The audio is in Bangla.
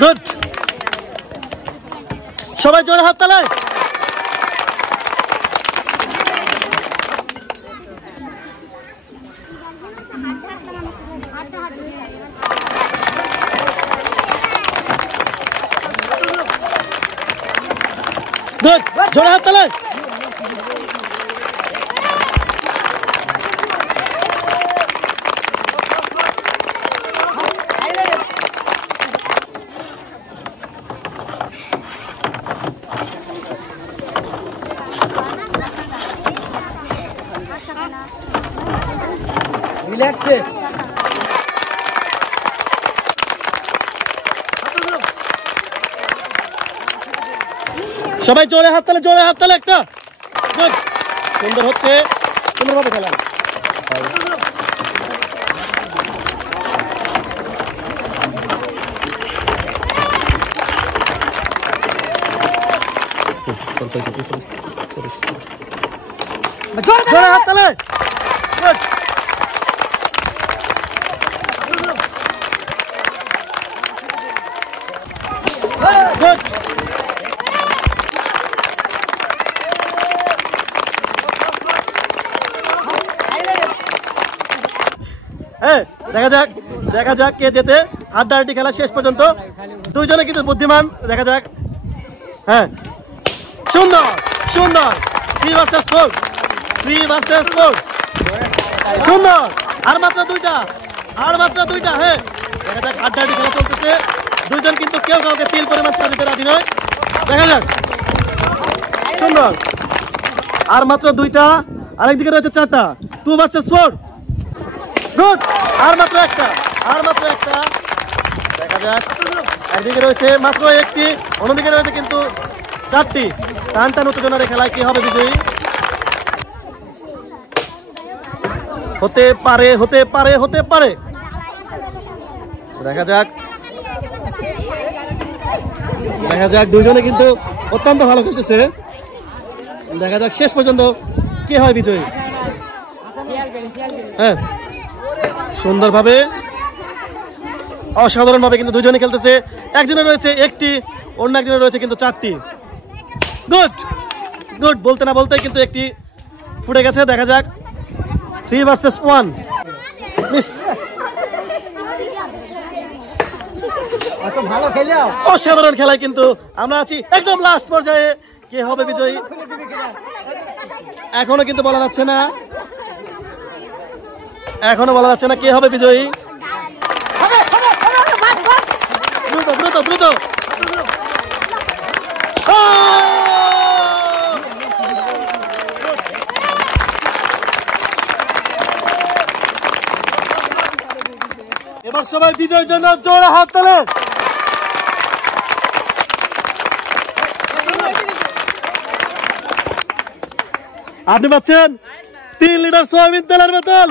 গুড, সবাই জোরে হাত তালে। গুড, জোরে হাত তালে। রিল্যাক্সে সবাই জোরে হাত তালে, জোরে হাত তালে একটা। গুড, সুন্দর হচ্ছে, সুন্দরভাবে খেলা। জোরে হাত তালে। গুড, গুড, দেখা যাক, দেখা যাক কে জেতে। হাড্ডাহাড্ডি খেলা শেষ পর্যন্ত, দুইজনে কিন্তু বুদ্ধিমান। দেখা যাক। হ্যাঁ, সুন্দর সুন্দর, 3 ভার্সেস 4, 3 ভার্সেস 4, সুন্দর। আর মাত্র দুইটা, আর মাত্র দুইটা। হ্যাঁ, দেখা যাক, হাড্ডাহাড্ডি খেলা চলতেছে। দুইজন কিন্তু কেউ কাউকে তিল পরিমাণ ছেড়ে দিতে রাজি নয়। দেখা যাক, সুন্দর। আর মাত্র দুইটা, আরেকদিকে রয়েছে 4টা, 2 ভার্সেস 4। গুড, আর মাত্র একটা, আর মাত্র একটা। দেখা যাক, একদিকে রয়েছে মাত্র একটি, অন্যদিকে রয়েছে কিন্তু 4টি। টান টান উত্তেজনার খেলায় কি হবে বিজয়ী? হতে পারে, হতে পারে, হতে পারে। দেখা যাক, দেখা যাক, দুজনে কিন্তু অত্যন্ত ভালো খেলতেছে। দেখা যাক শেষ পর্যন্ত কে হয় বিজয়ী। হ্যাঁ, সুন্দরভাবে, অসাধারণভাবে কিন্তু দুজনে খেলতেছে। একজনের রয়েছে একটি, অন্য একজনের রয়েছে কিন্তু 4টি। গুড, গুড, বলতে না বলতে কিন্তু একটি ফুটে গেছে। দেখা যাক, 3 ভার্সেস 1। ভালো খেলা, অসাধারণ খেলায় কিন্তু আমরা আছি একদম লাস্ট পর্যায়ে। কে হবে বিজয়ী এখনো কিন্তু বলা যাচ্ছে না, এখনো বলা যাচ্ছে না কে হবে বিজয়ী। দ্রুত দ্রুত দ্রুত। এবার সবাই বিজয়ের জন্য জোরে হাত তোলে। আপনি পাচ্ছেন 3 লিটার সয়াবিন তেলের বোতল।